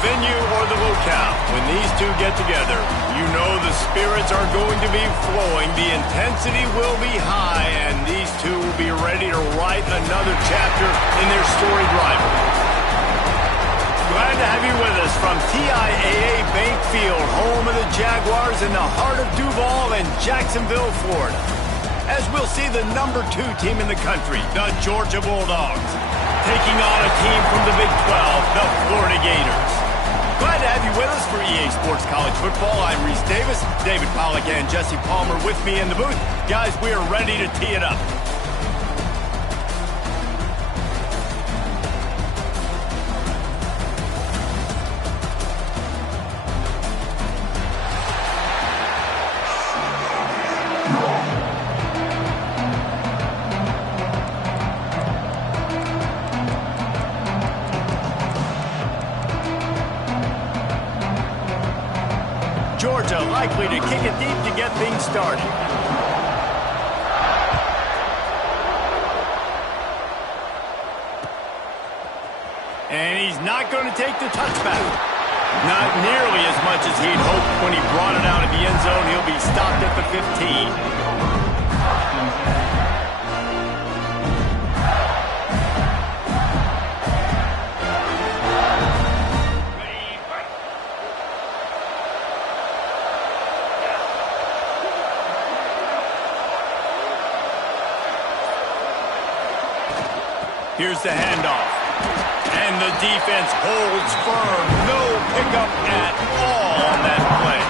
venue or the locale, when these two get together, you know the spirits are going to be flowing, the intensity will be high, and these two will be ready to write another chapter in their storied rivalry. Glad to have you with us from TIAA Bank Field, home of the Jaguars in the heart of Duval and Jacksonville, Florida. As we'll see the number 2 team in the country, the Georgia Bulldogs, taking on a team from the Big 12, the Florida Gators. Glad to have you with us for EA Sports College Football. I'm Reese Davis, David Pollack and Jesse Palmer with me in the booth. Guys, we are ready to tee it up. Georgia likely to kick it deep to get things started. And he's not going to take the touchback. Not nearly as much as he'd hoped when he brought it out of the end zone. He'll be stopped at the 15. Here's the handoff. And the defense holds firm. No pickup at all on that play.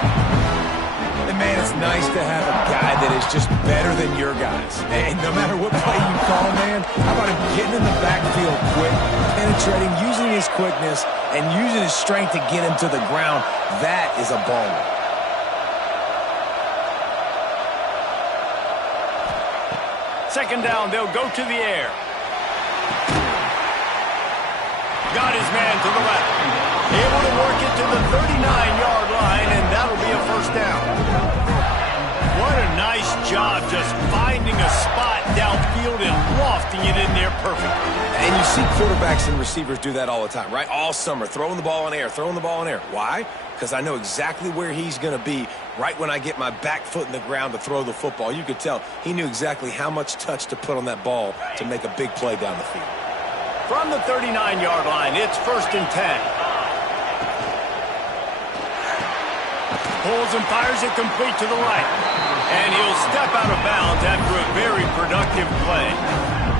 And, man, it's nice to have a guy that is just better than your guys. And no matter what play you call, man, how about him getting in the backfield quick, penetrating, using his quickness, and using his strength to get him to the ground. That is a baller. Second down, they'll go to the air. Got his man to the left. Able to work it to the 39-yard line, and that'll be a first down. What a nice job just finding a spot downfield and lofting it in there perfectly. And you see quarterbacks and receivers do that all the time, right? All summer, throwing the ball in air, throwing the ball in air. Why? Because I know exactly where he's going to be right when I get my back foot in the ground to throw the football. You could tell he knew exactly how much touch to put on that ball to make a big play down the field. From the 39-yard line, it's 1st and 10. Pulls and fires it complete to the right. And he'll step out of bounds after a very productive play.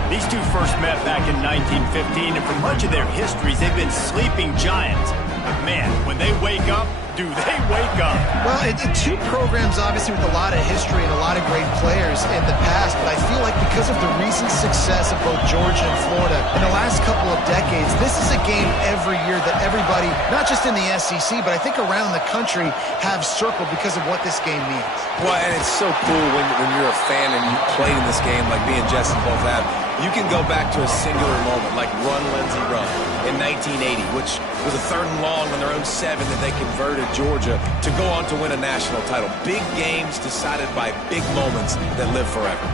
These two first met back in 1915, and for much of their histories, they've been sleeping giants. But man, when they wake up, do they wake up? Well, two programs obviously with a lot of history and a lot of great players in the past, but I feel like because of the recent success of both Georgia and Florida in the last couple of decades, this is a game every year that everybody, not just in the SEC, but I think around the country, have circled because of what this game means. Well, and it's so cool when you're a fan and you played in this game like me and Jesse both have. You can go back to a singular moment like Run, Lindsey, Run in 1980, which was a 3rd and long on their own 7 that they converted Georgia to go on to win a national title. Big games decided by big moments that live forever.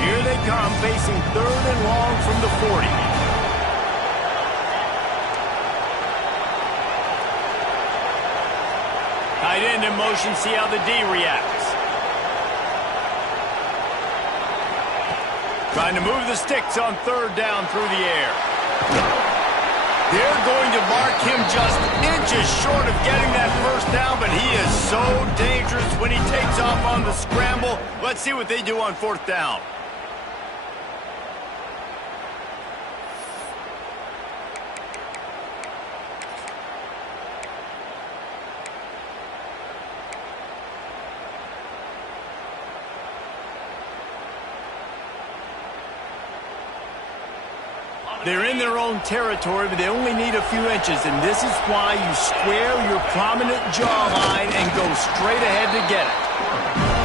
Here they come, facing 3rd and long from the 40. Tight end in motion, see how the D reacts. Trying to move the sticks on 3rd down through the air. They're going to mark him just inches short of getting that first down, but he is so dangerous when he takes off on the scramble. Let's see what they do on 4th down. They're in their own territory, but they only need a few inches, and this is why you square your prominent jawline and go straight ahead to get it.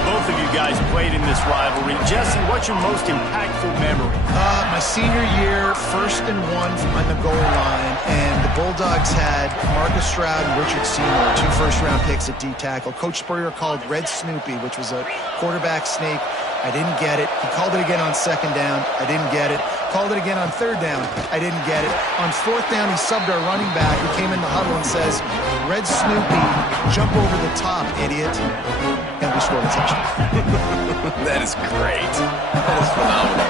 Both of you guys played in this rivalry. Jesse, what's your most impactful memory? My senior year, 1st and 1 on the goal line, and the Bulldogs had Marcus Stroud and Richard Seymour, 2 first-round picks at D-tackle. Coach Spurrier called Red Snoopy, which was a quarterback snake. I didn't get it. He called it again on 2nd down. I didn't get it. Called it again on 3rd down. I didn't get it. On 4th down, he subbed our running back, who came in the huddle and says, Red Snoopy, jump over the top, idiot. And we scored a touchdown. That is great. That is phenomenal.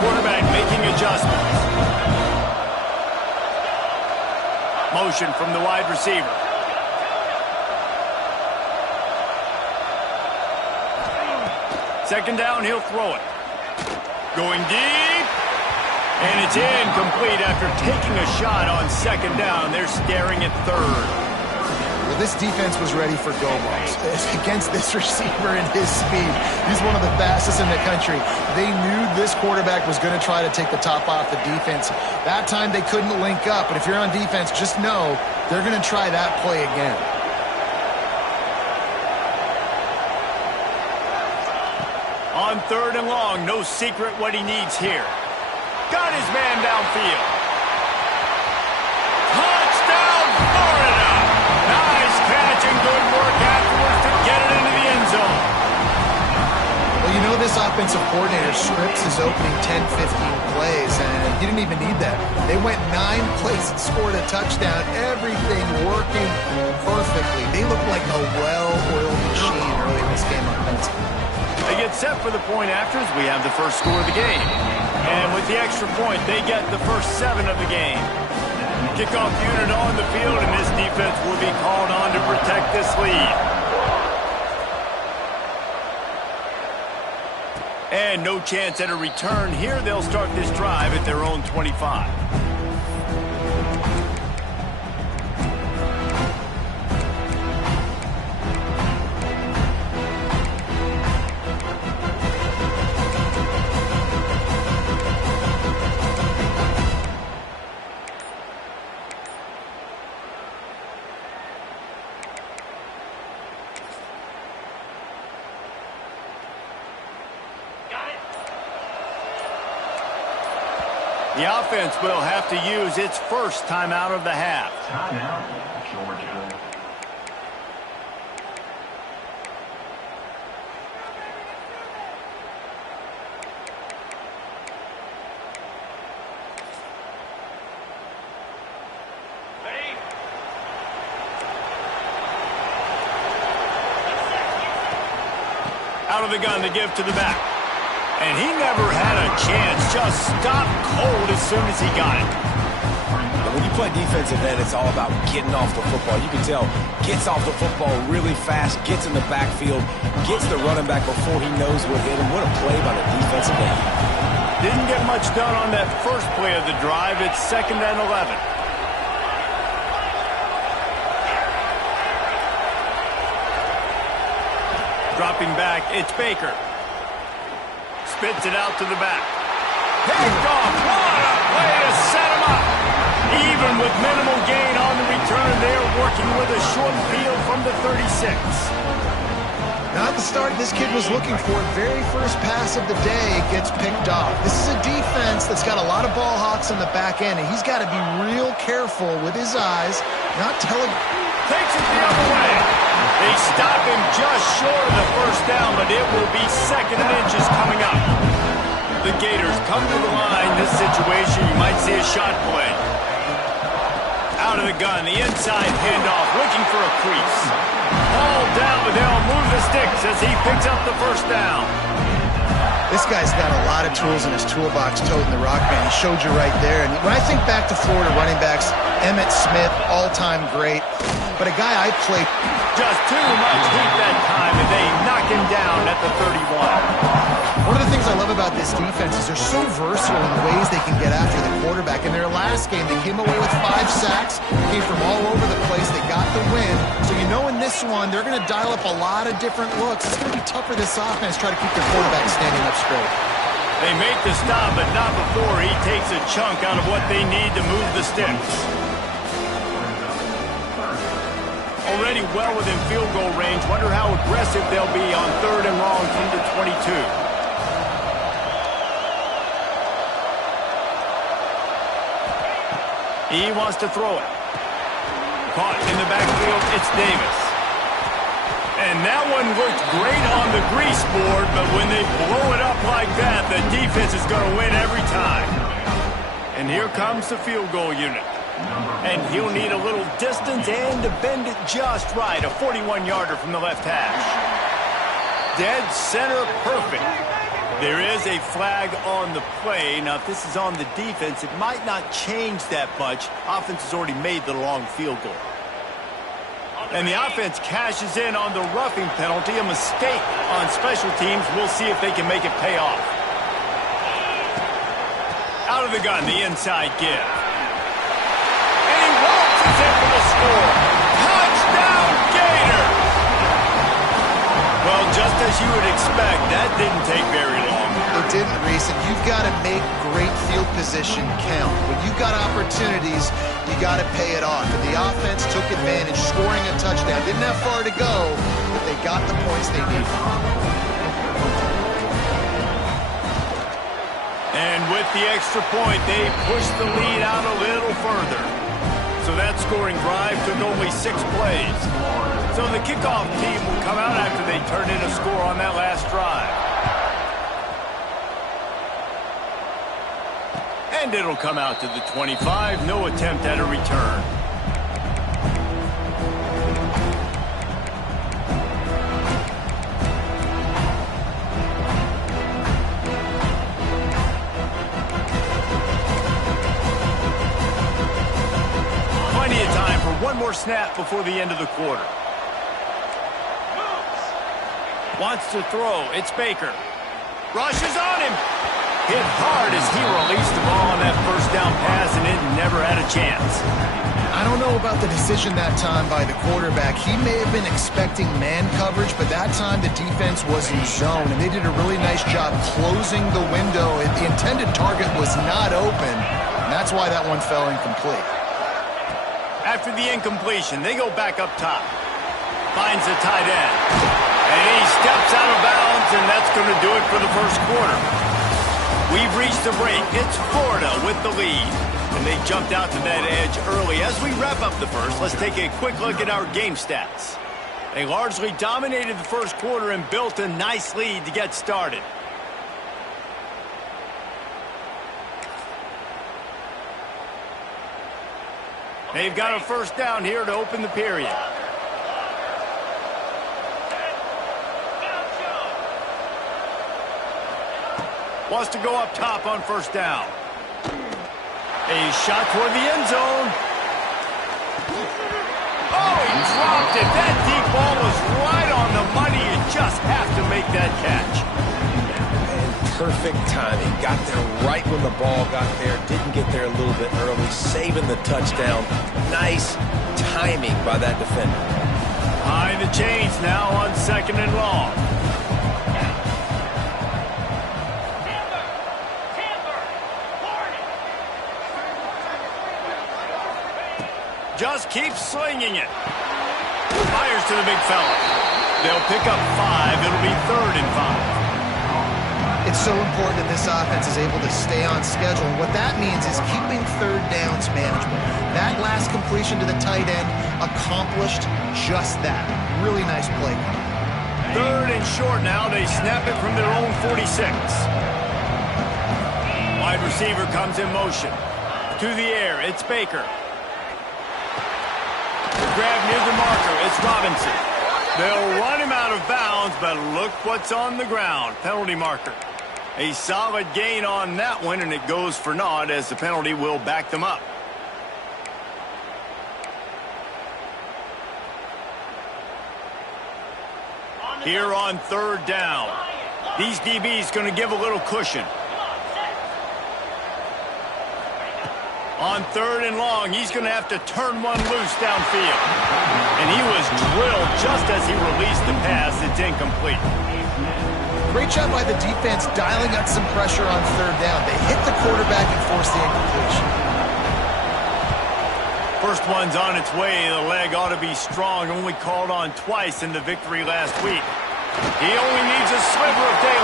Quarterback making adjustments. Motion from the wide receiver. Second down, he'll throw it. Going deep. And it's incomplete after taking a shot on 2nd down. They're staring at 3rd. Well, this defense was ready for go-balls against this receiver and his speed. He's one of the fastest in the country. They knew this quarterback was going to try to take the top off the defense. That time they couldn't link up, but if you're on defense, just know they're going to try that play again. On 3rd and long, no secret what he needs here. Got his man downfield. Touchdown, Florida! Nice catch and good work afterwards to get it into the end zone. Well, you know this offensive coordinator scripts his opening 10, 15 plays, and he didn't even need that. They went 9 plays and scored a touchdown. Everything working perfectly. They look like a well-oiled machine early in this game offensively. They get set for the point afters. We have the first score of the game. And with the extra point, they get the first 7 of the game. Kickoff unit on the field, and this defense will be called on to protect this lead. And no chance at a return here. They'll start this drive at their own 25. The offense will have to use its first timeout of the half. Timeout, Georgia. Out of the gun to give to the back. And he never had a chance. Just stopped cold as soon as he got it. And when you play defensive end, it's all about getting off the football. You can tell, gets off the football really fast, gets in the backfield, gets the running back before he knows what hit him. What a play by the defensive end. Didn't get much done on that first play of the drive. It's 2nd and 11. Dropping back, it's Baker. Spits it out to the back. Picked off. What a way to set him up. Even with minimal gain on the return, they're working with a short field from the 36. Not the start this kid was looking for. Very first pass of the day gets picked off. This is a defense that's got a lot of ball hawks on the back end, and he's got to be real careful with his eyes, not telling. Takes it the other way. They stop him just short of the first down, but it will be 2nd and inches coming up. The Gators come to the line. This situation, you might see a shot play. Out of the gun, the inside handoff, looking for a crease. Ball down, but they'll move the sticks as he picks up the first down. This guy's got a lot of tools in his toolbox toting the rock band. He showed you right there. And when I think back to Florida running backs, Emmitt Smith, all-time great. But a guy I played. Just too much heat that time, and they knock him down at the 31. One of the things I love about this defense is they're so versatile in the ways they can get after the quarterback. In their last game, they came away with 5 sacks, came from all over the place. They got the win. So you know in this one, they're going to dial up a lot of different looks. It's going to be tough for this offense to try to keep their quarterback standing up straight. They make the stop, but not before he takes a chunk out of what they need to move the sticks. Already well within field goal range. Wonder how aggressive they'll be on 3rd and long from 22. He wants to throw it. Caught in the backfield, it's Davis. And that one looked great on the grease board, but when they blow it up like that, the defense is going to win every time. And here comes the field goal unit. And he'll need a little distance and to bend it just right. A 41-yarder from the left hash. Dead center perfect. There is a flag on the play. Now, if this is on the defense, it might not change that much. Offense has already made the long field goal. And the offense cashes in on the roughing penalty. A mistake on special teams. We'll see if they can make it pay off. Out of the gun, the inside give. And he walks it in for the score. Touchdown, Gators! Well, just as you would expect, that didn't take very long. It didn't, Reese, and you've got to make great field position count. When you've got opportunities, you got to pay it off. And the offense took advantage, scoring a touchdown. Didn't have far to go, but they got the points they needed. And with the extra point, they pushed the lead out a little further. So that scoring drive took only 6 plays. So the kickoff team will come out after they turn in a score on that last drive. And it'll come out to the 25. No attempt at a return. Plenty of time for one more snap before the end of the quarter. Wants to throw. It's Baker. Rushes on him. Hit hard as he released the ball on that first down pass, and it never had a chance. I don't know about the decision that time by the quarterback. He may have been expecting man coverage, but that time the defense was in zone, and they did a really nice job closing the window. The intended target was not open, and that's why that one fell incomplete. After the incompletion, they go back up top. Finds the tight end. And he steps out of bounds, and that's going to do it for the first quarter. We've reached the break. It's Florida with the lead. And they jumped out to that edge early. As we wrap up the first, let's take a quick look at our game stats. They largely dominated the first quarter and built a nice lead to get started. They've got a first down here to open the period. Wants to go up top on first down. A shot toward the end zone. Oh, he dropped it. That deep ball was right on the money. You just have to make that catch. And perfect timing. Got there right when the ball got there. Didn't get there a little bit early. Saving the touchdown. Nice timing by that defender. Behind the chains now on 2nd and long. Just keep slinging it. Fires to the big fella. They'll pick up 5. It'll be 3rd and 5. It's so important that this offense is able to stay on schedule. And what that means is keeping third downs manageable. That last completion to the tight end accomplished just that. Really nice play. 3rd and short now. They snap it from their own 46. Wide receiver comes in motion. To the air. It's Baker. Grab near the marker. It's Robinson. They'll run him out of bounds, but look what's on the ground. Penalty marker. A solid gain on that one, and it goes for naught as the penalty will back them up. Here on 3rd down. These DBs going to give a little cushion. On 3rd and long, he's going to have to turn one loose downfield. And he was drilled just as he released the pass. It's incomplete. Great job by the defense dialing up some pressure on 3rd down. They hit the quarterback and forced the incompletion. First one's on its way. The leg ought to be strong. Only called on twice in the victory last week. He only needs a sliver of daylight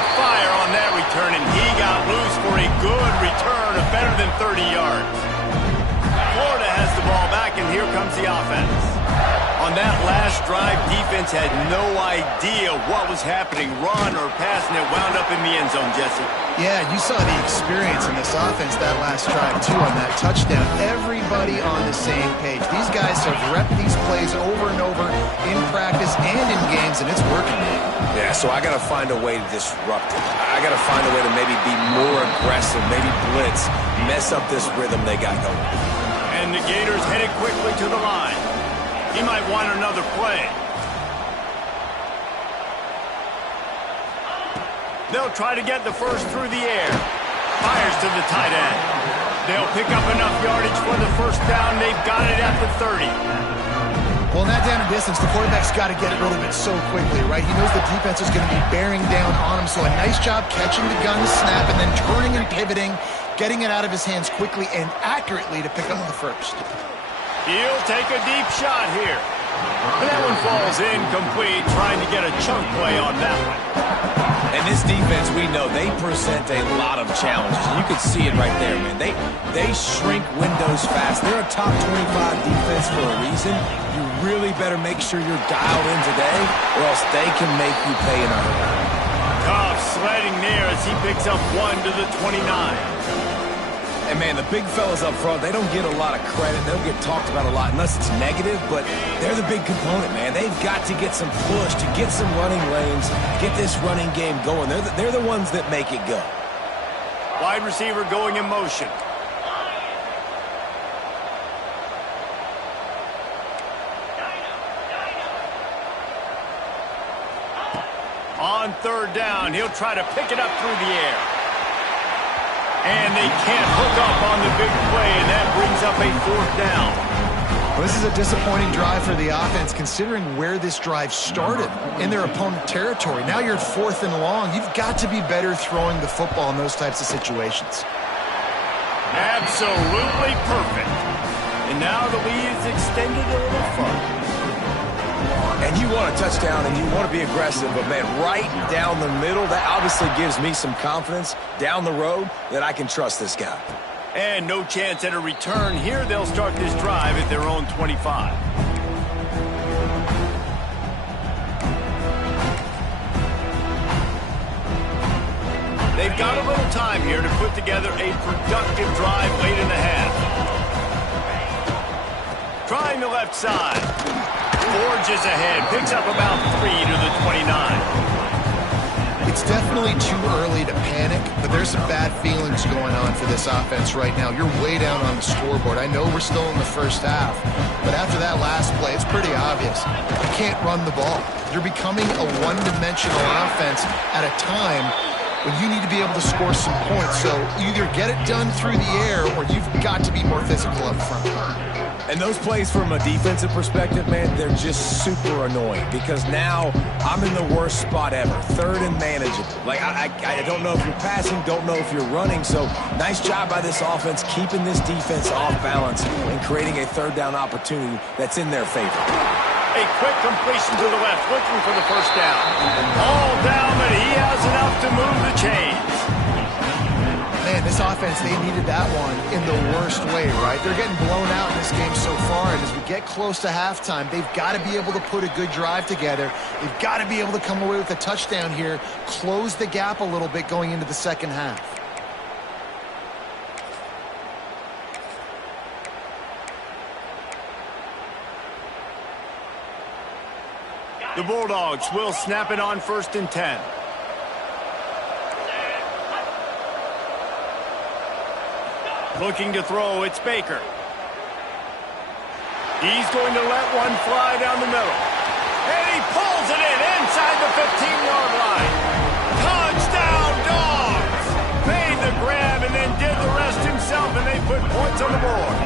with fire on that return, and he got loose for a good return of better than 30 yards. Florida has the ball back, and here comes the offense. On that last drive, defense had no idea what was happening, run or pass, and it wound up in the end zone, Jesse. Yeah, you saw the experience in this offense that last drive, too, on that touchdown. Everybody on the same page. These guys have repped these plays over and over in practice and in games, and it's working, man. Yeah, so I got to find a way to disrupt it. I got to find a way to maybe be more aggressive, maybe blitz, mess up this rhythm they got going. And the Gators headed quickly to the line. He might want another play. They'll try to get the first through the air. Fires to the tight end. They'll pick up enough yardage for the first down. They've got it at the 30. Well, in that down and distance, the quarterback's got to get rid of it so quickly, right? He knows the defense is going to be bearing down on him, so a nice job catching the gun snap and then turning and pivoting, getting it out of his hands quickly and accurately to pick up the first. He'll take a deep shot here. And that one falls incomplete, trying to get a chunk play on that one. And this defense, we know, they present a lot of challenges. You can see it right there, man. They shrink windows fast. They're a top 25 defense for a reason. You really better make sure you're dialed in today, or else they can make you pay in a hurry. Tough sledding there as he picks up 1 to the 29. And, man, the big fellas up front, they don't get a lot of credit. They don't get talked about a lot unless it's negative, but they're the big component, man. They've got to get some push, to get some running lanes, get this running game going. They're the ones that make it go. Wide receiver going in motion. On third down, he'll try to pick it up through the air. And they can't hook up on the big play, and that brings up a fourth down. Well, this is a disappointing drive for the offense, considering where this drive started in their opponent territory. Now you're at 4th and long. You've got to be better throwing the football in those types of situations. Absolutely perfect. And now the lead is extended a little further. And you want a touchdown and you want to be aggressive, but, man, right down the middle, that obviously gives me some confidence down the road that I can trust this guy. And no chance at a return. Here they'll start this drive at their own 25. They've got a little time here to put together a productive drive late in the half. Trying the left side. Forges ahead, picks up about 3 to the 29. It's definitely too early to panic, but there's some bad feelings going on for this offense right now. You're way down on the scoreboard. I know we're still in the first half, but after that last play, it's pretty obvious. You can't run the ball. You're becoming a one-dimensional offense at a time when you need to be able to score some points. So either get it done through the air or you've got to be more physical up front. And those plays from a defensive perspective, man, they're just super annoying because now I'm in the worst spot ever, 3rd and manageable. Like, I don't know if you're passing, don't know if you're running. So nice job by this offense keeping this defense off balance and creating a 3rd down opportunity that's in their favor. A quick completion to the left, looking for the first down. All down, but he has enough to move the chains. Man, this offense, they needed that one in the worst way, right? They're getting blown out in this game so far, and as we get close to halftime, they've got to be able to put a good drive together. They've got to be able to come away with a touchdown here, close the gap a little bit going into the second half. The Bulldogs will snap it on 1st and 10. Looking to throw, it's Baker. He's going to let one fly down the middle. And he pulls it in inside the 15-yard line. Touchdown, Dogs! Made the grab and then did the rest himself, and they put points on the board.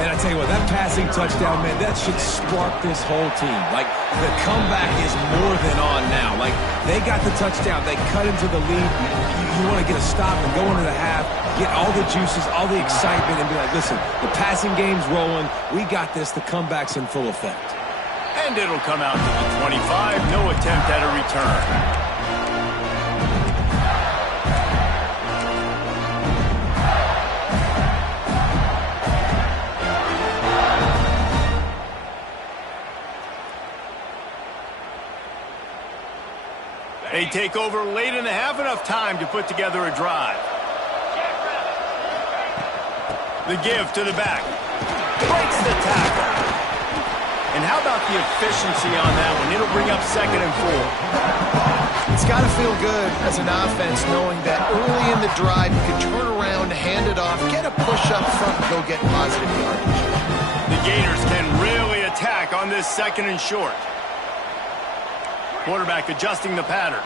And I tell you what, that passing touchdown, man, that should spark this whole team. Like, the comeback is more than on now. Like, they got the touchdown. They cut into the lead. You want to get a stop and go into the half, get all the juices, all the excitement, and be like, listen, the passing game's rolling. We got this. The comeback's in full effect. And it'll come out to the 25. No attempt at a return. They take over late in the half, enough time to put together a drive. The give to the back. Breaks the tackle. And how about the efficiency on that one? It'll bring up 2nd and 4. It's got to feel good as an offense knowing that early in the drive you can turn around, hand it off, get a push up front, and go get positive yardage. The Gators can really attack on this 2nd and short. Quarterback adjusting the pattern.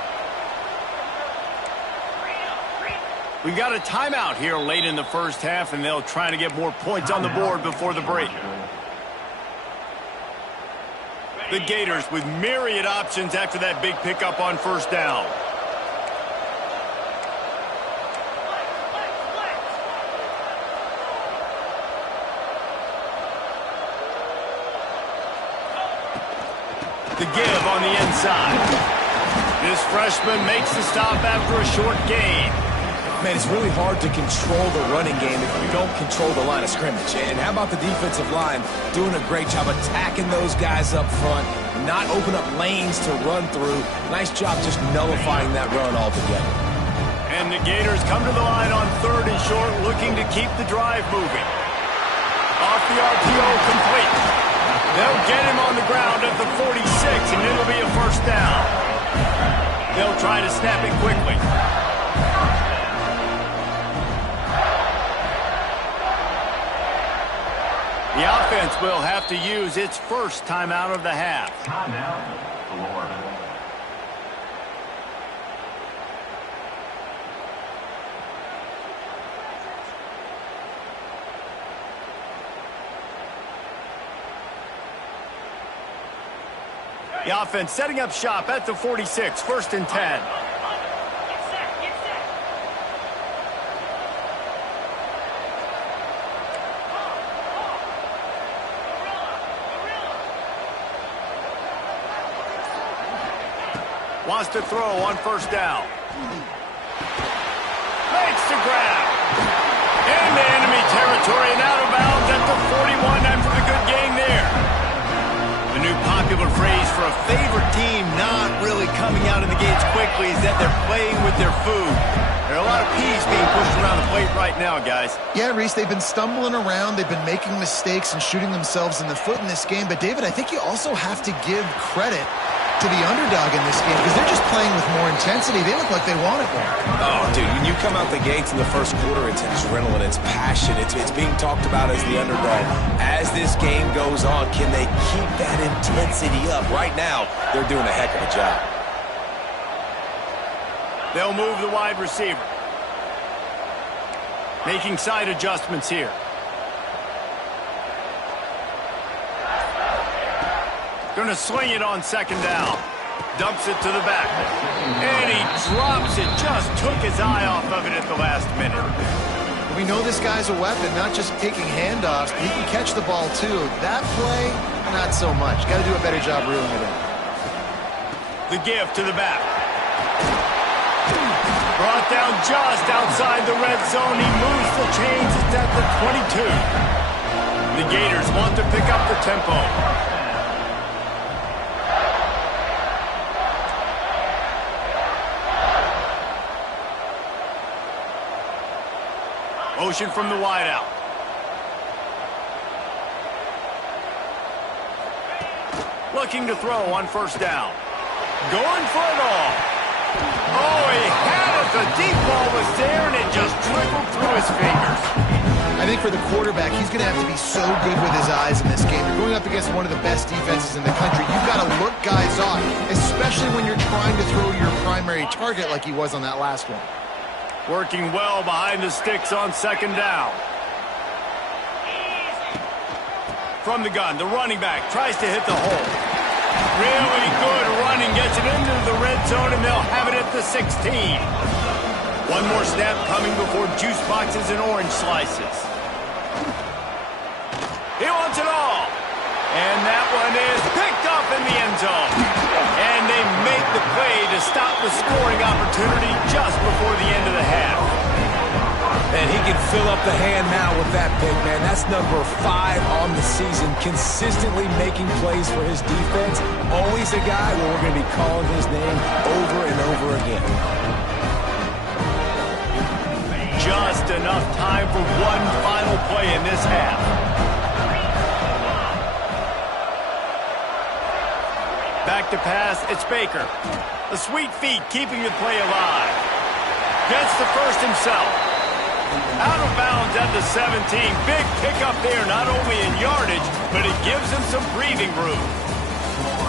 We've got a timeout here late in the first half, and they'll try to get more points on the board before the break. The Gators with myriad options after that big pickup on 1st down. The give on the inside. This freshman makes the stop after a short gain. Man, it's really hard to control the running game if you don't control the line of scrimmage. And how about the defensive line doing a great job attacking those guys up front, not open up lanes to run through. Nice job just nullifying that run altogether. And the Gators come to the line on 3rd and short, looking to keep the drive moving. Off the RPO, complete. They'll get him on the ground at the 46, and it'll be a 1st down. They'll try to snap it quickly. The offense will have to use its first timeout of the half. Timeout, Florida. The offense setting up shop at the 46, 1st and 10. Wants to throw on 1st down. Makes the grab. Into enemy territory and out of bounds at the 41 after the good gain there. The new popular phrase for a favorite team not really coming out of the gates quickly is that they're playing with their food. There are a lot of peas being pushed around the plate right now, guys. Yeah, Reese, they've been stumbling around. They've been making mistakes and shooting themselves in the foot in this game. But, David, I think you also have to give credit to the underdog in this game because they're just playing with more intensity. They look like they want it more. Oh, dude, when you come out the gates in the first quarter, it's adrenaline, it's passion, it's being talked about as the underdog. As this game goes on, can they keep that intensity up? Right now, they're doing a heck of a job. They'll move the wide receiver. Making side adjustments here. Going to sling it on 2nd down. Dumps it to the back. And he drops it. Just took his eye off of it at the last minute. We know this guy's a weapon, not just taking handoffs, but he can catch the ball too. That play, not so much. Got to do a better job reeling it in. The give to the back. Brought down just outside the red zone. He moves the chains. It's at the 22. The Gators want to pick up the tempo. Motion from the wideout. Looking to throw on 1st down. Going for it all. Oh, he had it. The deep ball was there, and it just trickled through his fingers. I think for the quarterback, he's going to have to be so good with his eyes in this game. You're going up against one of the best defenses in the country. You've got to look guys off, especially when you're trying to throw your primary target like he was on that last one. Working well behind the sticks on 2nd down. From the gun, the running back tries to hit the hole. Really good running, gets it into the red zone, and they'll have it at the 16. One more snap coming before juice boxes and orange slices. He wants it all. And that one is picked up in the end zone. And they make the play to stop the scoring opportunity just before the end of the half. And he can fill up the hand now with that pick, man. That's number 5 on the season, consistently making plays for his defense. Always a guy where we're going to be calling his name over and over again. Just enough time for one final play in this half. Back to pass, it's Baker. The sweet feet keeping the play alive. Gets the first himself. Out of bounds at the 17. Big pickup there, not only in yardage, but it gives him some breathing room.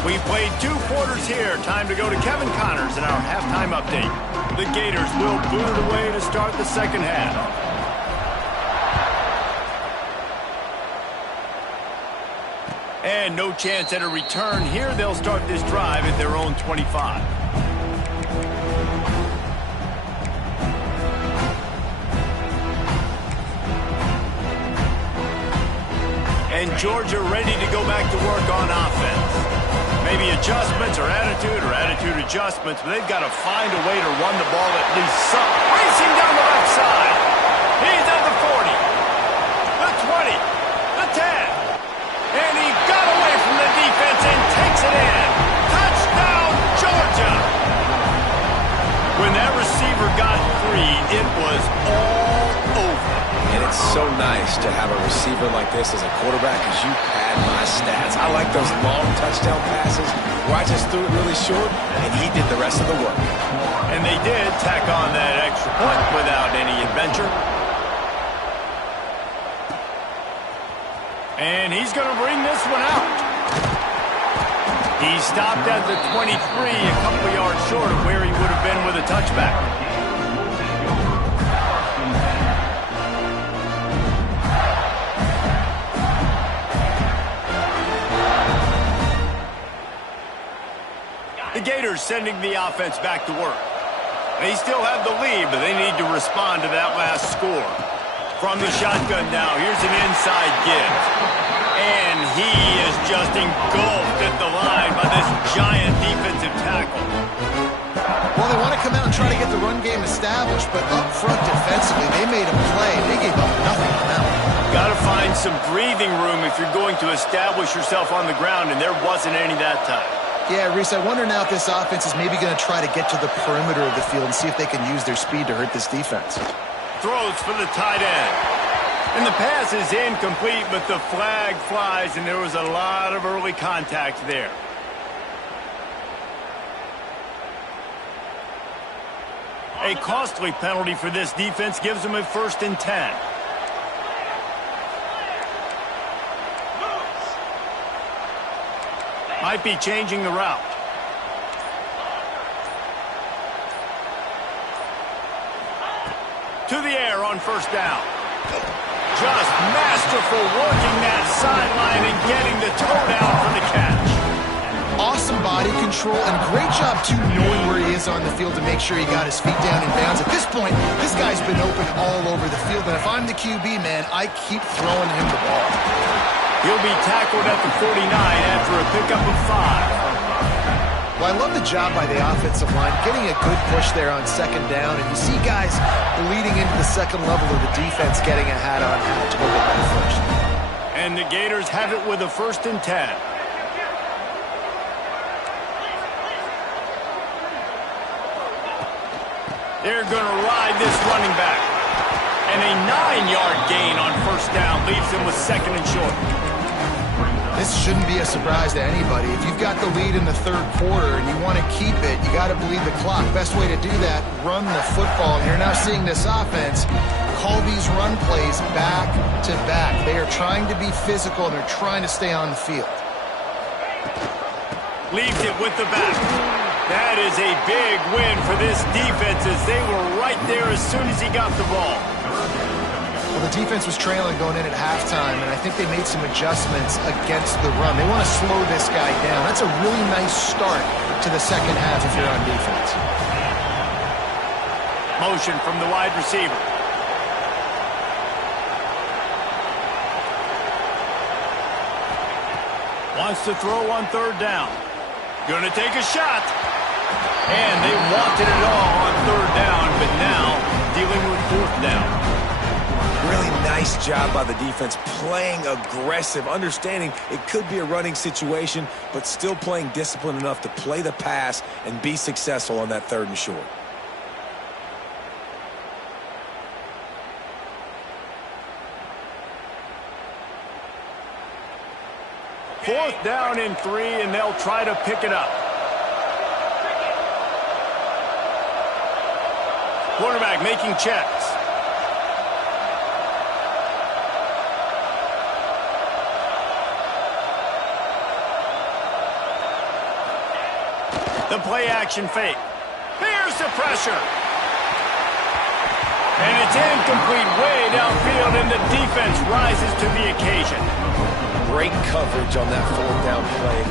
We played 2 quarters here. Time to go to Kevin Connors in our halftime update. The Gators will boot it away to start the second half. And no chance at a return here. They'll start this drive at their own 25. And Georgia ready to go back to work on offense. Maybe adjustments or attitude adjustments, but they've got to find a way to run the ball at least some. Racing down the left side. He's at the 40, the 20, the 10. And he got away from the defense and takes it in. Touchdown, Georgia. When that receiver got free, it was all over. And it's so nice to have a receiver like this as a quarterback because you pad my stats. I like those long touchdown passes where I just threw it really short, and he did the rest of the work. And they did tack on that extra point without any adventure. And he's going to bring this one out. He stopped at the 23, a couple of yards short of where he would have been with a touchback. The Gators sending the offense back to work. They still have the lead, but they need to respond to that last score. From the shotgun now, here's an inside give. And he is just engulfed at the line by this giant defensive tackle. Well, they want to come out and try to get the run game established, but up front defensively, they made a play. They gave up nothing on that one. Got to find some breathing room if you're going to establish yourself on the ground, and there wasn't any that time. Yeah, Reese, I wonder now if this offense is maybe going to try to get to the perimeter of the field and see if they can use their speed to hurt this defense. Throws for the tight end. And the pass is incomplete, but the flag flies, and there was a lot of early contact there. A costly penalty for this defense gives them a 1st and 10. Might be changing the route. To the air on 1st down. Just masterful working that sideline and getting the toe down for the catch. Awesome body control and great job, too, knowing where he is on the field to make sure he got his feet down in bounds. At this point, this guy's been open all over the field, and if I'm the QB, man, I keep throwing him the ball. He'll be tackled at the 49 after a pickup of 5. Well, I love the job by the offensive line, getting a good push there on 2nd down, and you see guys bleeding into the second level of the defense getting a hat-on-hat to go get that first. And the Gators have it with a 1st and 10. They're going to ride this running back. And a 9-yard gain on 1st down leaves them with 2nd and short. This shouldn't be a surprise to anybody. If you've got the lead in the 3rd quarter and you want to keep it, you got to bleed the clock. Best way to do that, run the football. And you're now seeing this offense call these run plays back to back. They are trying to be physical, and they're trying to stay on the field. Leaves it with the back. That is a big win for this defense as they were right there as soon as he got the ball. Well, the defense was trailing going in at halftime, and I think they made some adjustments against the run. They want to slow this guy down. That's a really nice start to the second half if you're on defense. Motion from the wide receiver. Wants to throw on 3rd down. Gonna take a shot. And they wanted it all on 3rd down, but now dealing with 4th down. Really nice job by the defense, playing aggressive, understanding it could be a running situation, but still playing disciplined enough to play the pass and be successful on that 3rd and short. Fourth down and 3, and they'll try to pick it up. Quarterback making checks. The play action fake. Here's the pressure. And it's incomplete way downfield, and the defense rises to the occasion. Great coverage on that 4th down play.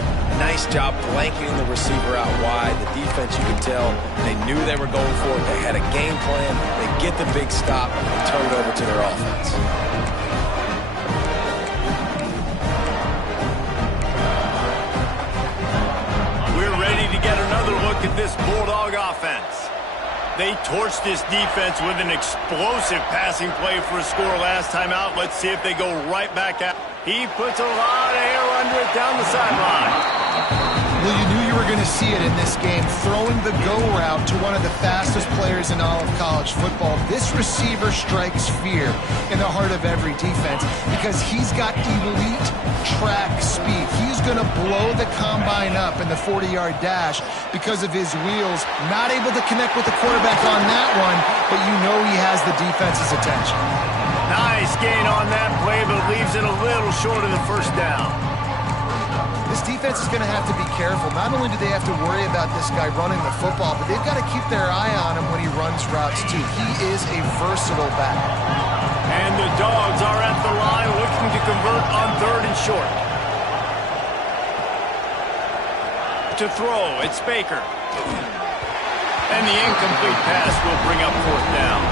Nice job blanketing the receiver out wide. The defense, you could tell, they knew they were going for it. They had a game plan. They get the big stop and turn it over to their offense. We're ready to get another look at this Bulldog offense. They torched this defense with an explosive passing play for a score last time out. Let's see if they go right back out. He puts a lot of air under it down the sideline. Well, you knew you were going to see it in this game, throwing the go route to one of the fastest players in all of college football. This receiver strikes fear in the heart of every defense because he's got elite track speed. He's going to blow the combine up in the 40-yard dash because of his wheels. Not able to connect with the quarterback on that one, but you know he has the defense's attention. Nice gain on that play, but leaves it a little short of the 1st down. This defense is going to have to be careful. Not only do they have to worry about this guy running the football, but they've got to keep their eye on him when he runs routes too. He is a versatile back. And the Dogs are at the line looking to convert on 3rd and short. To throw, it's Baker. And the incomplete pass will bring up 4th down.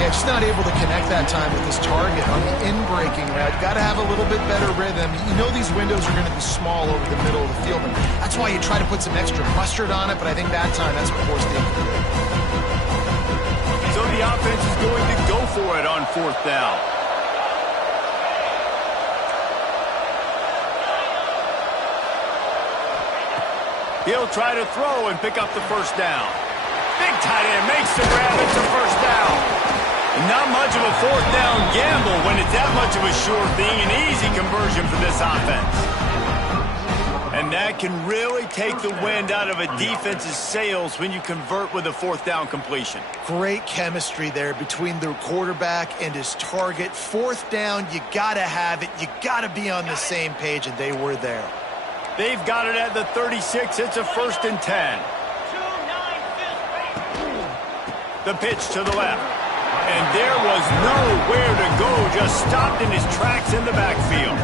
Yeah, just not able to connect that time with his target on the in-breaking route. Got to have a little bit better rhythm. You know these windows are going to be small over the middle of the field, and that's why you try to put some extra mustard on it, but I think that time that's what forced the incomplete. So the offense is going to go for it on 4th down. He'll try to throw and pick up the 1st down. Big tight end makes the grab. It's a 1st down. Not much of a 4th down gamble when it's that much of a sure thing. An easy conversion for this offense. And that can really take the wind out of a defense's sails when you convert with a 4th down completion. Great chemistry there between the quarterback and his target. 4th down, you got to have it. You got to be on the same page, and they were there. They've got it at the 36. It's a 1st and 10. The pitch to the left. And there was nowhere to go, just stopped in his tracks in the backfield.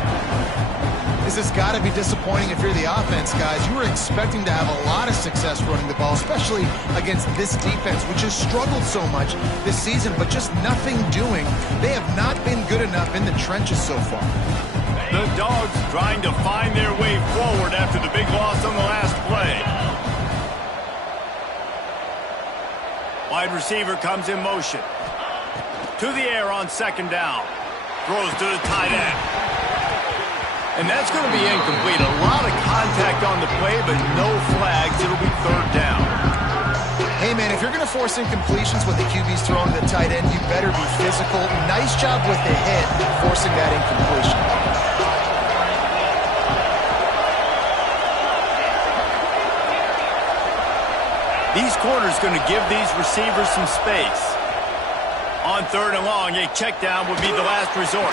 This has got to be disappointing if you're the offense, guys. You were expecting to have a lot of success running the ball, especially against this defense, which has struggled so much this season, but just nothing doing. They have not been good enough in the trenches so far. The Dogs trying to find their way forward after the big loss on the last play. Wide receiver comes in motion. To the air on 2nd down. Throws to the tight end. And that's going to be incomplete. A lot of contact on the play, but no flags. It'll be 3rd down. Hey, man, if you're going to force incompletions when the QB's throwing the tight end, you better be physical. Nice job with the hit, forcing that incompletion. These corners going to give these receivers some space. On 3rd and long, a check down would be the last resort.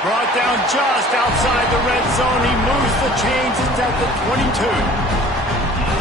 Brought down just outside the red zone. He moves the chains. It's at the 22.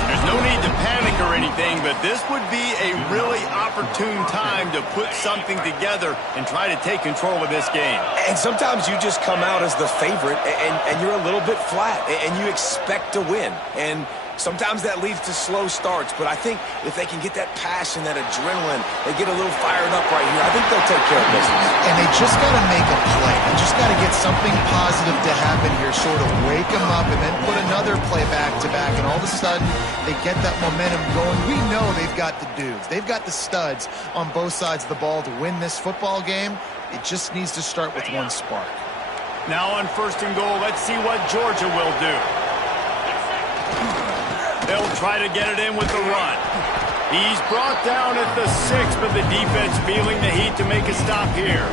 There's no need to panic or anything, but this would be a really opportune time to put something together and try to take control of this game. And sometimes you just come out as the favorite, and you're a little bit flat, and you expect to win. And sometimes that leads to slow starts, but I think if they can get that passion, that adrenaline, they get a little fired up right here, I think they'll take care of business. And they just got to make a play. They just got to get something positive to happen here, sort of wake them up and then put another play back-to-back, and all of a sudden they get that momentum going. We know they've got the dudes. They've got the studs on both sides of the ball to win this football game. It just needs to start with one spark. Now on 1st and goal, let's see what Georgia will do. They'll try to get it in with the run. He's brought down at the 6, but the defense feeling the heat to make a stop here.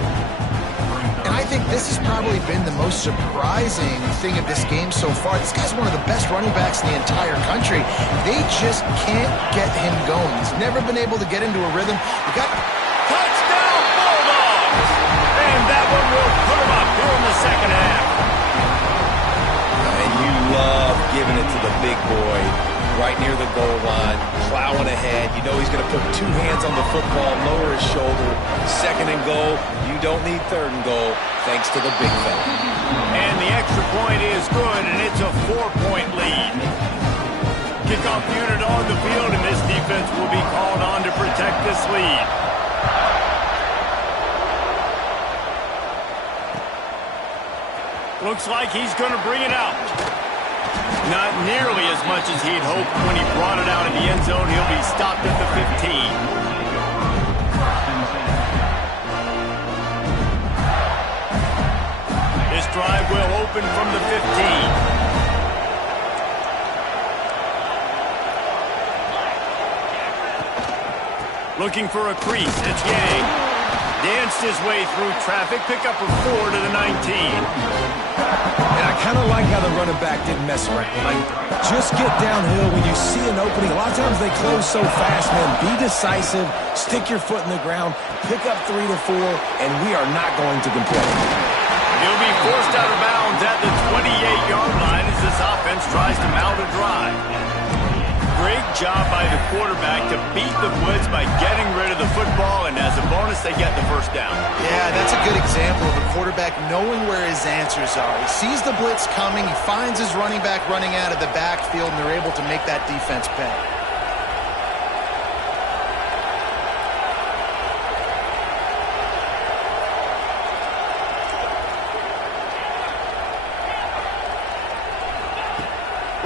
And I think this has probably been the most surprising thing of this game so far. This guy's one of the best running backs in the entire country. They just can't get him going. He's never been able to get into a rhythm. Touchdown, Bulldogs! And that one will put him up here in the second half. And you love giving it to the big boy right near the goal line, plowing ahead. You know he's going to put 2 hands on the football, lower his shoulder. 2nd and goal, you don't need 3rd and goal, thanks to the big fella. And the extra point is good, and it's a 4-point lead. Kickoff unit on the field, and this defense will be called on to protect this lead. Looks like he's going to bring it out. Not nearly as much as he'd hoped when he brought it out in the end zone. He'll be stopped at the 15. This drive will open from the 15. Looking for a crease. It's Yang. Danced his way through traffic. Pick up a 4 to the 19. And I kind of like how the running back didn't mess around. Like, just get downhill when you see an opening. A lot of times they close so fast, man. Be decisive, stick your foot in the ground, pick up 3 to 4, and we are not going to complain. He'll be forced out of bounds at the 28-yard line as this offense tries to mount a drive. Great job by the quarterback to beat the woods by getting rid of the football, and as a bonus, they get the first down. Yeah, that's a good example of a quarterback knowing where his answers are. He sees the blitz coming, he finds his running back running out of the backfield, and they're able to make that defense pay.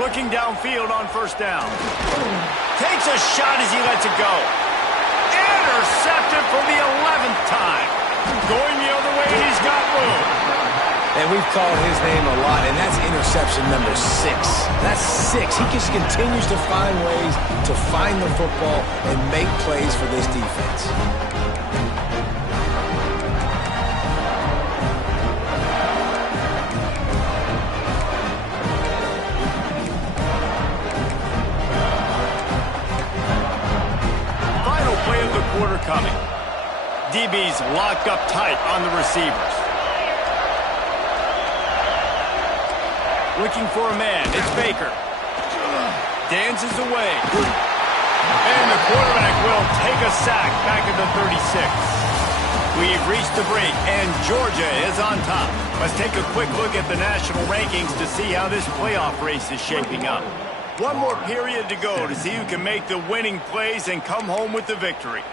Looking downfield on 1st down. Takes a shot as he lets it go. Intercepted for the 11th time. Going the other way, and he's got room. And we've called his name a lot, and that's interception number 6. That's 6. He just continues to find ways to find the football and make plays for this defense. Coming. DB's locked up tight on the receivers. Looking for a man. It's Baker. Dances away. And the quarterback will take a sack back at the 36. We've reached the break, and Georgia is on top. Let's take a quick look at the national rankings to see how this playoff race is shaping up. One more period to go to see who can make the winning plays and come home with the victory.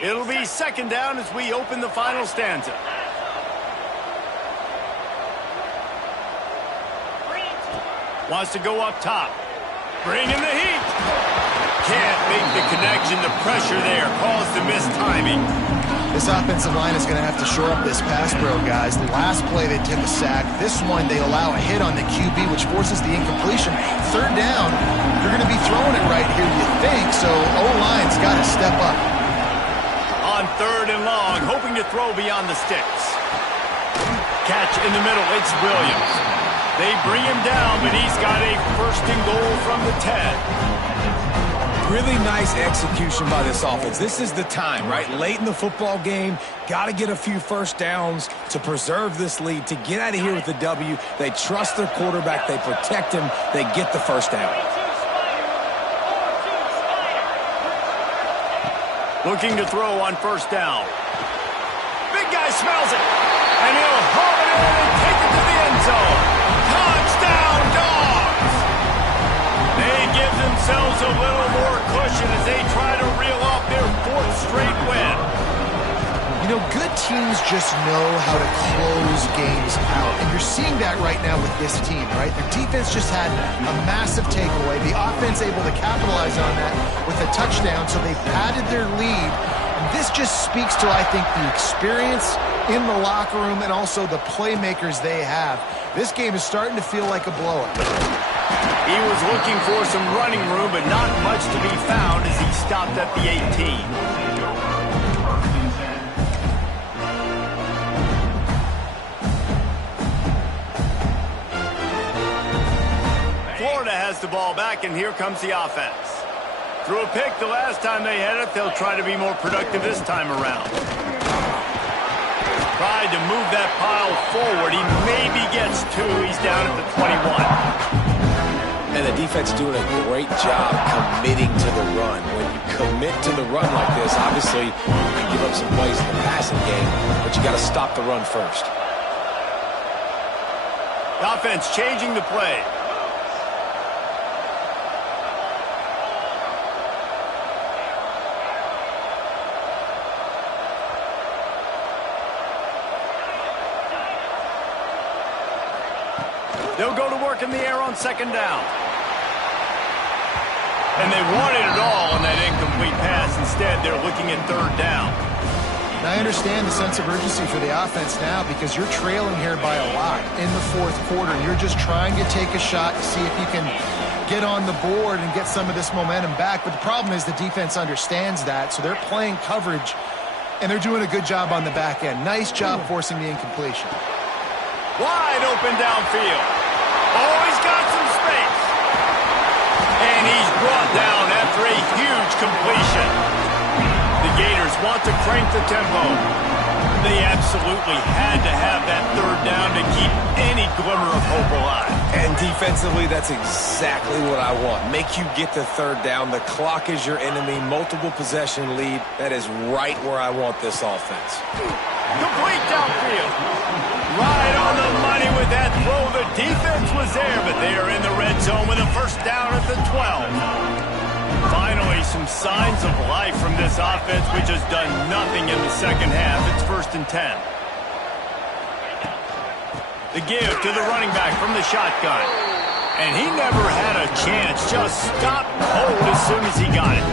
It'll be 2nd down as we open the final stanza. Wants to go up top. Bring in the heat. Can't make the connection. The pressure there caused the missed timing. This offensive line is going to have to shore up this pass pro, guys. The last play they took a sack. This one they allow a hit on the QB, which forces the incompletion. 3rd down, you're going to be throwing it right here, you think. So O-line's got to step up. On 3rd and long, hoping to throw beyond the sticks. Catch in the middle, it's Williams. They bring him down, but he's got a 1st and goal from the 10. Really nice execution by this offense. This is the time, right? Late in the football game, got to get a few 1st downs to preserve this lead, to get out of here with the W. They trust their quarterback. They protect him. They get the 1st down. Looking to throw on 1st down. Big guy smells it. And he'll haul it in and take it to the end zone. Touchdown, Dogs! They give themselves a little more cushion as they try to reel off their 4th straight win. You know, good teams just know how to close games out. And you're seeing that right now with this team, right? Their defense just had a massive takeaway. The offense able to capitalize on that with a touchdown, so they padded their lead. And this just speaks to, I think, the experience in the locker room and also the playmakers they have. This game is starting to feel like a blowout. He was looking for some running room, but not much to be found as he stopped at the 18. Florida has the ball back, and here comes the offense. Threw a pick the last time they had it. They'll try to be more productive this time around. Tried to move that pile forward. He maybe gets two. He's down at the 21. And the defense doing a great job committing to the run. When you commit to the run like this, obviously you can give up some plays in the passing game, but you got to stop the run first. The offense changing the play. They'll go to work in the air on second down. And they wanted it all on that incomplete pass. Instead, they're looking at third down. And I understand the sense of urgency for the offense now because you're trailing here by a lot in the fourth quarter. You're just trying to take a shot to see if you can get on the board and get some of this momentum back. But the problem is the defense understands that, so they're playing coverage, and they're doing a good job on the back end. Nice job forcing the incompletion. Wide open downfield. Oh, he's got some space. And he's brought down after a huge completion. The Gators want to crank the tempo. They absolutely had to have that third down to keep any glimmer of hope alive. And defensively, that's exactly what I want. Make you get the third down. The clock is your enemy. Multiple possession lead. That is right where I want this offense. Complete downfield. Right on the money with that throw. The defense was there, but they are in the red zone with a first down at the 12. Finally, some signs of life from this offense, which has done nothing in the second half. It's 1st and 10. The give to the running back from the shotgun. And he never had a chance. Just stopped cold as soon as he got it.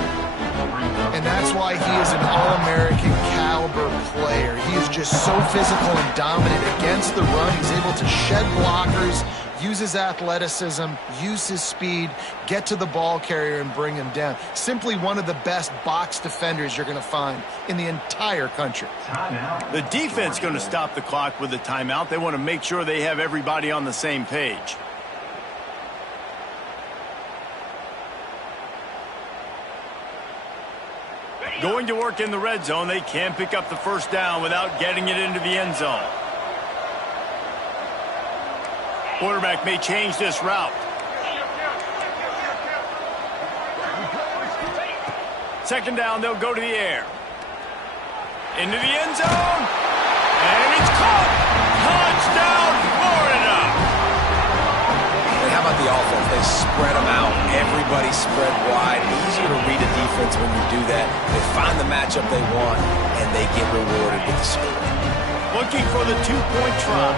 And that's why he is an All-American caliber player. He is just so physical and dominant against the run. He's able to shed blockers, use his athleticism, use his speed, get to the ball carrier and bring him down. Simply one of the best box defenders you're going to find in the entire country. The defense going to stop the clock with a timeout. They want to make sure they have everybody on the same page. Going to work in the red zone. They can pick up the first down without getting it into the end zone. Quarterback may change this route. Second down, they'll go to the air. Into the end zone. And it's caught. Touchdown, Florida. And how about the offense? They spread them out. Everybody spread wide. Easier to read a defense when you do that. They find the matchup they want, and they get rewarded with the score. Looking for the two-point try.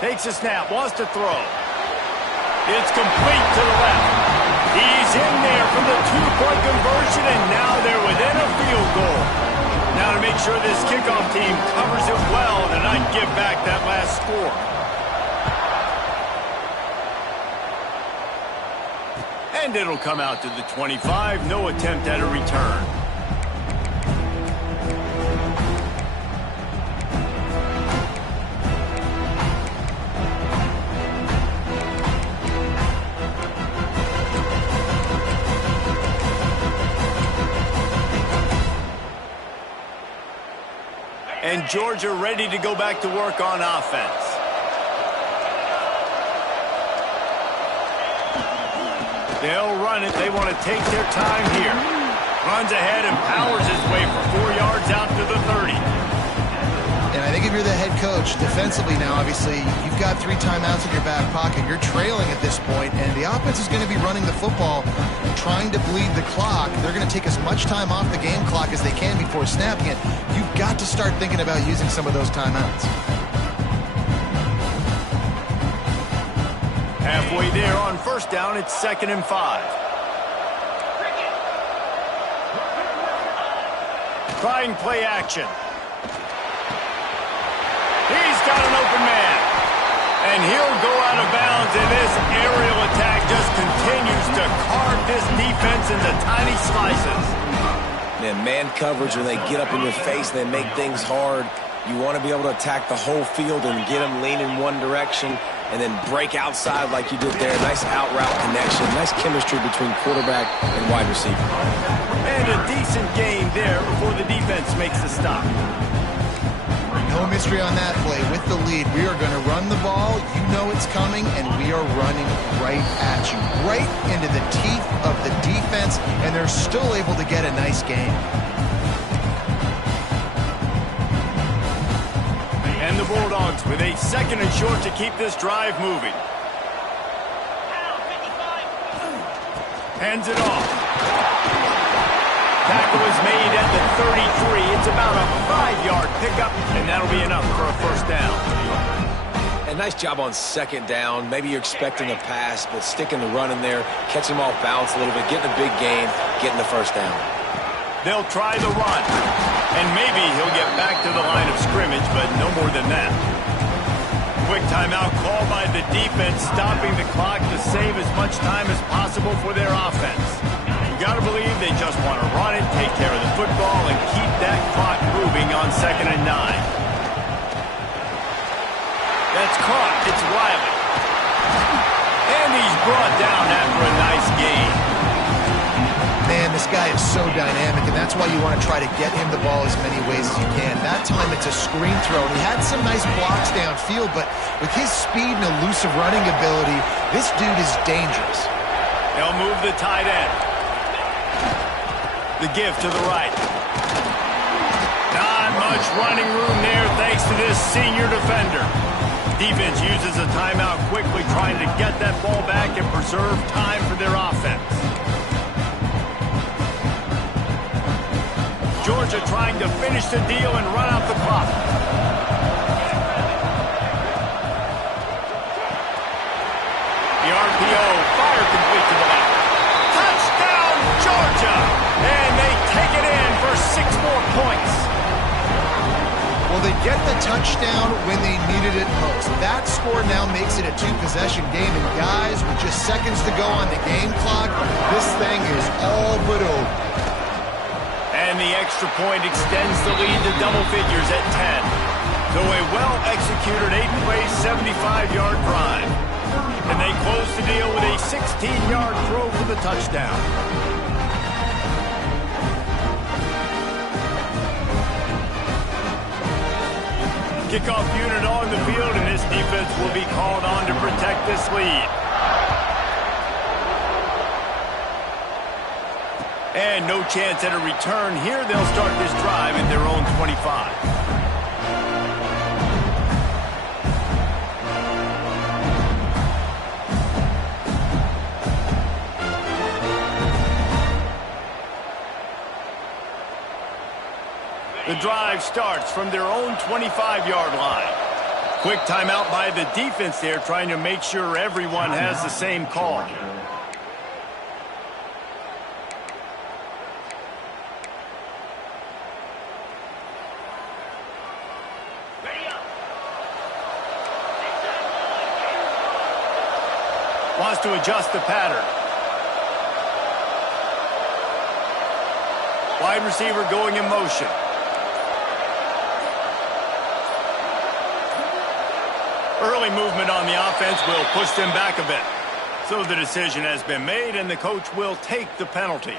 Takes a snap, wants to throw. It's complete to the left. He's in there for the two-point conversion, and now they're within a field goal. Now to make sure this kickoff team covers it well to not give back that last score. And it'll come out to the 25. No attempt at a return. And Georgia ready to go back to work on offense. They'll run it. They want to take their time here. Runs ahead and powers his way for 4 yards out to the 30. And I think if you're the head coach, defensively now, obviously, you've got 3 timeouts in your back pocket. You're trailing at this point, and the offense is going to be running the football, trying to bleed the clock. They're going to take as much time off the game clock as they can before snapping it. You've got to start thinking about using some of those timeouts. Halfway there on first down, it's 2nd and 5. Trying play action. He's got an open man. And he'll go out of bounds, and this aerial attack just continues to carve this defense into tiny slices. Man coverage, when they get up in your face, they make things hard. You want to be able to attack the whole field and get them leaning one direction and then break outside like you did there. Nice out route connection. Nice chemistry between quarterback and wide receiver. And a decent gain there before the defense makes the stop. No mystery on that play. With the lead, we are going to run the ball. You know it's coming, and we are running right at you, right into the teeth of the defense, and they're still able to get a nice gain. And the Bulldogs with a 2nd and short to keep this drive moving. Hands it off. Tackle is made at the 33. It's about a 5-yard pickup, and that'll be enough for a first down. And nice job on 2nd down. Maybe you're expecting a pass, but sticking the run in there, catching him off balance a little bit, getting a big gain, getting the first down. They'll try the run, and maybe he'll get back to the line of scrimmage, but no more than that. Quick timeout called by the defense, stopping the clock to save as much time as possible for their offense. You got to believe they just want to run it, take care of the football, and keep that clock moving on 2nd and 9. That's caught. It's Riley. And he's brought down after a nice gain. Man, this guy is so dynamic, and that's why you want to try to get him the ball as many ways as you can. That time it's a screen throw, and he had some nice blocks downfield, but with his speed and elusive running ability, this dude is dangerous. They'll move the tight end. The give to the right. Not much running room there thanks to this senior defender. Defense uses a timeout quickly, trying to get that ball back and preserve time for their offense. Georgia trying to finish the deal and run out the clock. The RPO, fire complete to the left. Touchdown, Georgia! And they take it in for 6 more points. Well, they get the touchdown when they needed it most. That score now makes it a 2-possession game, and guys, with just seconds to go on the game clock, this thing is all but over. And the extra point extends the lead to double figures at 10. So a well-executed 8-play, 75-yard drive. And they close the deal with a 16-yard throw for the touchdown. Kickoff unit on the field, and this defense will be called on to protect this lead. And no chance at a return here. They'll start this drive at their own 25. The drive starts from their own 25-yard line. Quick timeout by the defense there, trying to make sure everyone has the same call. Wants to adjust the pattern. Wide receiver going in motion. Early movement on the offense will push them back a bit. So the decision has been made, and the coach will take the penalty.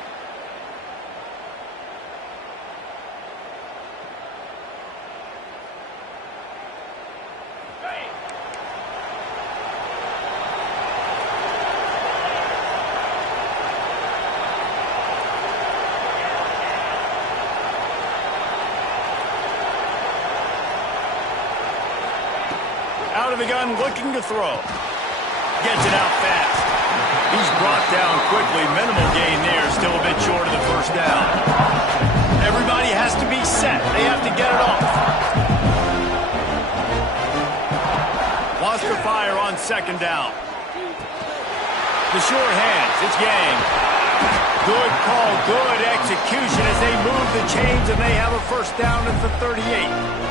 of the gun, looking to throw. Gets it out fast. He's brought down quickly. Minimal gain there, still a bit short of the first down. Everybody has to be set. They have to get it off. Wants to fire on second down. The short hands, it's Yang. Good call, good execution as they move the chains and they have a first down at the 38.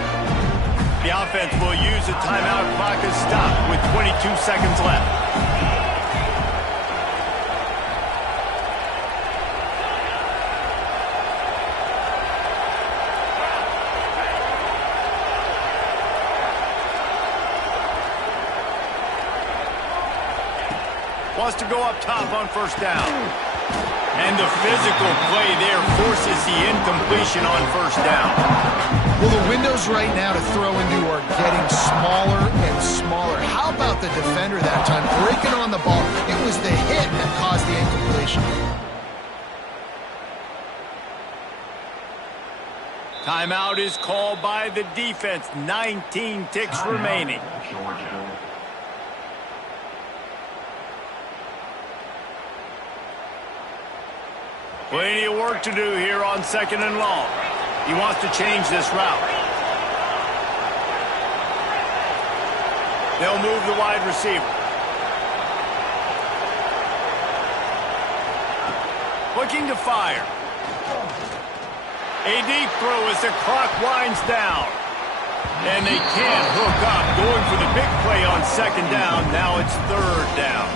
The offense will use a timeout. Clock is stopped with 22 seconds left. Wants to go up top on first down. And the physical play there forces the incompletion on first down. Well, the windows right now to throw into are getting smaller and smaller. How about the defender that time breaking on the ball? It was the hit that caused the incompletion. Timeout is called by the defense. 19 ticks remaining. Georgia. Plenty of work to do here on second and long. He wants to change this route. They'll move the wide receiver. Looking to fire. A deep throw as the clock winds down. And they can't hook up. Going for the big play on second down. Now it's third down.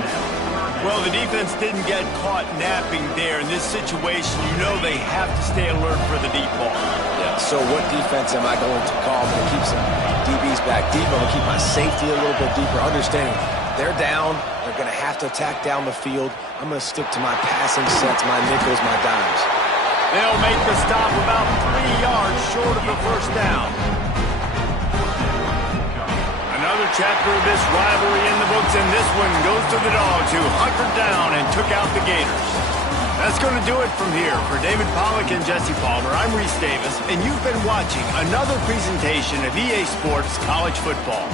Well, the defense didn't get caught napping there. In this situation, you know they have to stay alert for the deep ball. Yeah, so what defense am I going to call? I'm going to keep some DBs back deep. I'm going to keep my safety a little bit deeper, understanding they're down. They're going to have to attack down the field. I'm going to stick to my passing sets, my nickels, my dimes. They'll make the stop about 3 yards short of the first down. Another chapter of this rivalry in the books, and this one goes to the Dogs, who hunkered down and took out the Gators. That's going to do it from here. For David Pollack and Jesse Palmer, I'm Reese Davis, and you've been watching another presentation of EA Sports College Football.